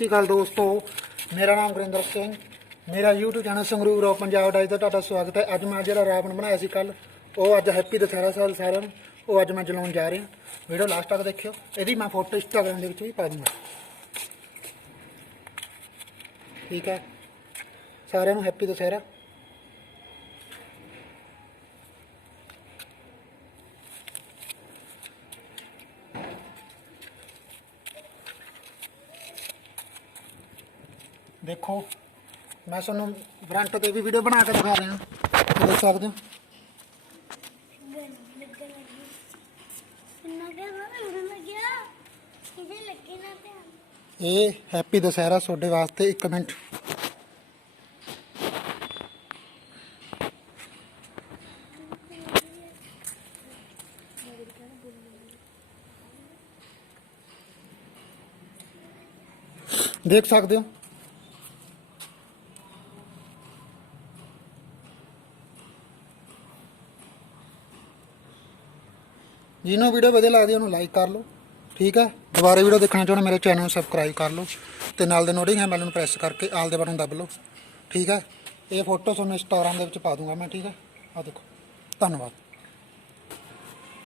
ਸਤਿ ਸ਼੍ਰੀ ਅਕਾਲ ਦੋਸਤੋ, ਮੇਰਾ ਨਾਮ ਗੁਰਿੰਦਰ ਸਿੰਘ, ਮੇਰਾ YouTube channel Sangrur of Punjab ਦਾ ਤੁਹਾਡਾ ਸਵਾਗਤ ਹੈ। ਅੱਜ ਮੈਂ ਜਿਹੜਾ ਰਾਵਣ ਬਣਾਇਆ ਸੀ ਕੱਲ, ਉਹ ਅੱਜ ਹੈਪੀ ਦੁਸਹਿਰਾ ਸਾਲ ਸਾਰਿਆਂ ਨੂੰ, ਉਹ ਅੱਜ ਮੈਂ ਜਲਾਉਣ ਜਾ ਰਿਹਾ। ਵੀਡੀਓ ਲਾਸਟ ਤੱਕ ਦੇਖਿਓ, ਇਹਦੀ ਮੈਂ ਫੋਟੋ ਇੰਸਟਾਗ੍ਰਾਮ ਦੇ ਵਿੱਚ ਵੀ ਪਾ ਦੂੰਗਾ। ਠੀਕ ਹੈ, ਸਾਰਿਆਂ ਨੂੰ ਹੈਪੀ ਦੁਸਹਿਰਾ। देखो मैं तुहानू फ्रंट ते भी वीडियो बना के दिखा रहा, देख सकते हो। ये हैप्पी दशहरा सोडे वास्ते। एक मिनट, देख सकते हो। जिन्होंने वीडियो वधिया लगती है उन्होंने लाइक कर लो। ठीक है, दोबारा वीडियो देखना चाहते मेरे चैनल में सबसक्राइब कर लो, तो नाल दे नोटिफिकेशन बैल नूं प्रेस करके आल दे बटन दब लो। ठीक है, ये फोटो तुहानूं इंस्टाग्राम दे विच पा दूंगा मैं। ठीक है, आ देखो, धन्यवाद।